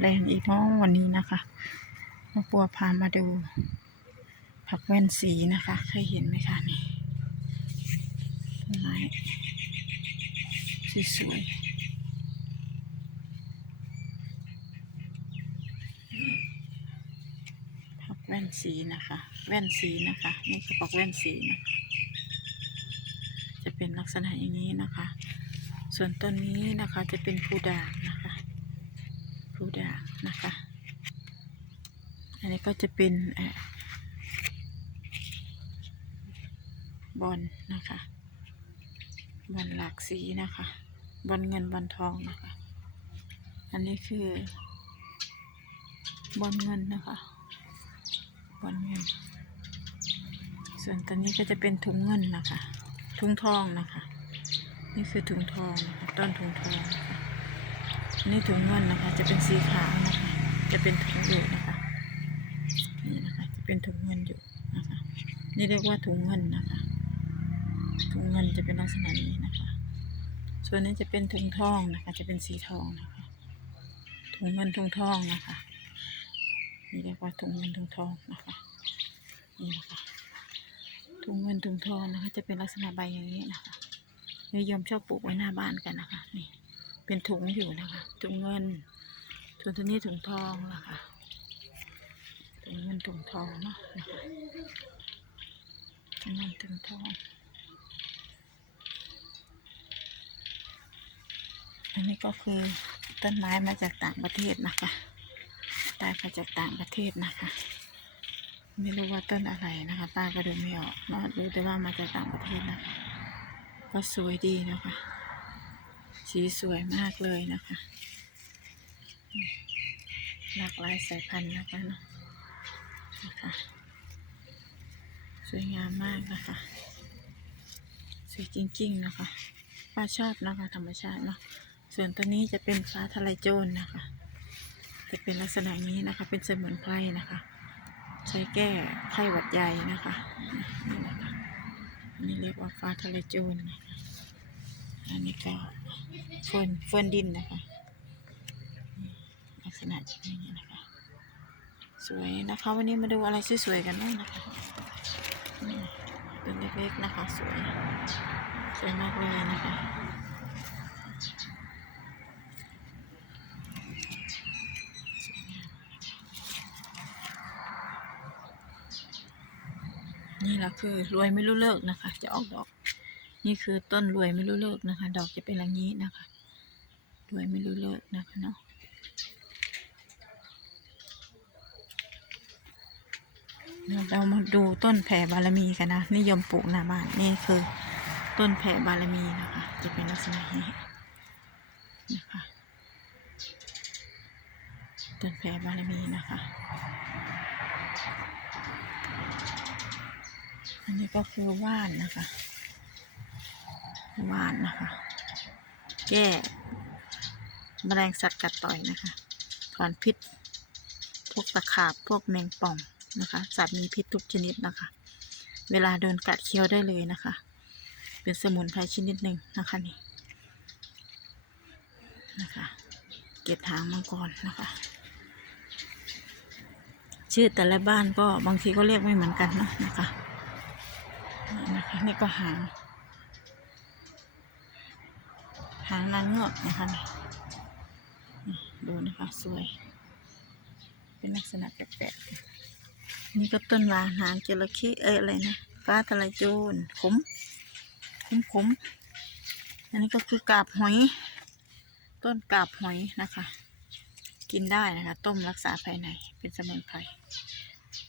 แรงอีกเนาะวันนี้นะคะม่ปัวพามาดู ผักแว่นสีนะคะ เคยเห็นไหมคะนี่ต้นไม้สวยๆผักแว่นสีนะคะ แว่นสีนะคะ นี่คือผักแว่นสีนะะจะเป็นลักษณะอย่างนี้นะคะ ส่วนต้นนี้นะคะจะเป็นผู้ด่างนะคะผู้ด่าง นะคะ อันนี้ก็จะเป็นอบอลนะคะบอลหลากสีนะคะบอลเงินบอลทองนะคะ อันนี้คือบอลเงินนะคะบอลเงิน ส่วนตัวนี้ก็จะเป็นถุงเงินนะคะ ถุงทองนะคะ นี่คือถุงทองนะคะต้นถุงทอง อันนี้ถุงเงินนะคะ จะเป็นสีขาวนะคะ จะเป็นถุงอยู่นะคะนี่นะคะจะเป็นถุงเงินอยู่นะคะนี่เรียกว่าถุงเงินนะคะถุงเงินจะเป็นลักษณะนี้นะคะ ส่วนนี้จะเป็นถุงทองนะคะ จะเป็นสีทองนะคะ ถุงเงินถุงทองนะคะนี่เรียกว่าถุงเงินถุงทองนะคะนี่นะคะถุงเงินถุงทองนะคะ จะเป็นลักษณะใบอย่างนี้นะคะนิยมชอบปลูกไว้หน้าบ้านกันนะคะนี่ เป็นถุงอยู่นะคะ ถุงเงินส่วนตัวนี้ถุงทองนะคะถุงเงินถุงทองเนาะนะคะถุงเงินถุงทอง อันนี้ก็คือต้นไม้มาจากต่างประเทศนะคะ ได้มาจากต่างประเทศนะคะ ไม่รู้ว่าต้นอะไรนะคะ ป้าก็ดูไม่ออกเนาะรู้แต่ว่ามาจากต่างประเทศนะคะ ก็สวยดีนะคะ สีสวยมากเลยนะคะ หลากหลายสายพันธุ์นะคะเนาะนะคะ สวยงามมากนะคะ สวยจริงๆนะคะป้าชอบนะคะธรรมชาติเนาะส่วนตัวนี้จะเป็นฟ้าทะลายโจรนะคะ จะเป็นลักษณะนี้นะคะ เป็นเสมุนไพรนะคะ ใช้แก้ไข้หวัดใหญ่นะคะนี่นะคะอันนี้เรียกว่าฟ้าทะลายโจรนะคะอันนี้ก็ เฟิร์นเฟิร์นดินนะคะลักษณะจะเป็นอย่างนี้นะคะ สวยนะคะ วันนี้มาดูอะไรสวยๆกันบ้างนะคะเป็นเล็กๆนะคะ สวยสวยมากเลยนะคะนี่แหละคือรวยไม่รู้เลิกนะคะ จะออกดอก นี่คือต้นรวยไม่รู้เลิกนะคะ ดอกจะเป็นอย่างนี้นะคะ รวยไม่รู้เลิกนะคะเนาะเรามาดูต้นแผ่บารมีกันนะ นิยมปลูกหน้าบ้านนี่คือ ต้นแผ่บารมีนะคะ จะเป็นลักษณะนี้นะคะต้นแผ่บารมีนะคะอันนี้ก็คือว่านนะคะ ว่านนะคะ แก้แมลงสัตว์กัดต่อยนะคะถอนพิษ พวกตะขาบพวกแมงป่องนะคะ สัตว์มีพิษทุกชนิดนะคะ เวลาโดนกัดเคี้ยวได้เลยนะคะ เป็นสมุนไพรชนิดหนึ่งนะคะนี่นะคะเกล็ดหางมังกรนะคะ ชื่อแต่ละบ้านก็บางทีก็เรียกไม่เหมือนกันเนาะนะคะนะคะนี่ก็หาง หางนางเงือกนะคะ ดูนะคะสวย เป็นลักษณะแปลกๆนี่ก็ต้นวางหางจระเข้เอ้ยอะไรนะฟ้าทะลายโจรขมขมขมอันนี้ก็คือกาบหอย ต้นกาบหอยนะคะ กินได้นะคะ ต้มรักษาภายในเป็นสมุนไพร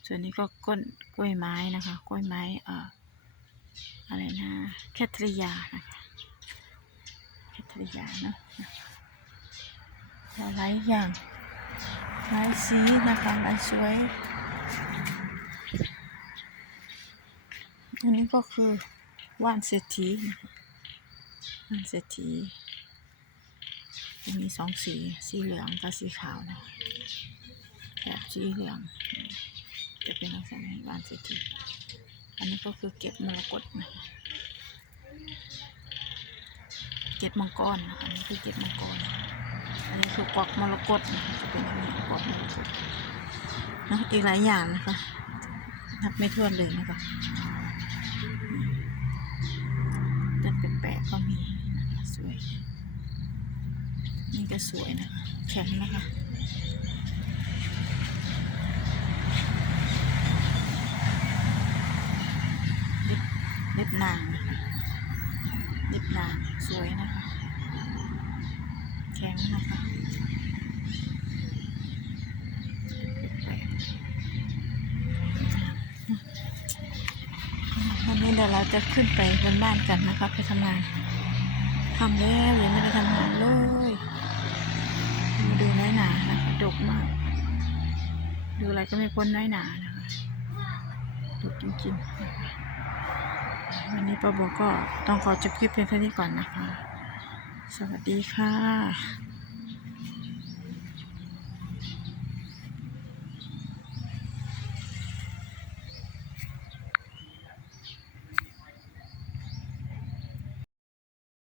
ส่วนนี้ก็ก้นกล้วยไม้นะคะ กล้วยไม้เอ่ออะไรนะแคทริยานะคะ แคทริยาเนอะหลายอย่างหลายสีนะคะหลายสวยอันนี้ก็คือว่านเศรษฐีว่านเศรษฐีจะมีสองสี สีเหลืองกับสีขาวนะแบบสีเหลือง จะเป็นลักษณะว่านเศรษฐีอันนี้ก็คือเก็บมรกตนะคะเก็บมังกรนะคะอันนี่คือเก็บมังกร อันนี้คือกวักมรกตนะคะจะเป็นอย่างนี้กวักมรกตนะอีกหลายอย่างนะคะนับไม่ถ้วนเลยนะคะต้นแปลกๆก็มีนะคะสวย นี่ก็สวยนะคะแข็งนะคะเล็บเล็บนาง นะคะเล็บนาสวยนะคะ แข็งนะคะวันนี้เดี๋ยวเราจะขึ้นไปบนบ้านกันนะคะไปทำงานทำแล้วยังไม่ได้ทำงานเลยมาดูน้อยหนานะคะดกมาก ดูอะไรก็ไม่พ้นน้อยหนานะคะดกจริงๆน วันนี้ป้าโบก็ต้องขอจบคลิปเพียงเท่านี้ก่อนนะคะ สวัสดีค่ะ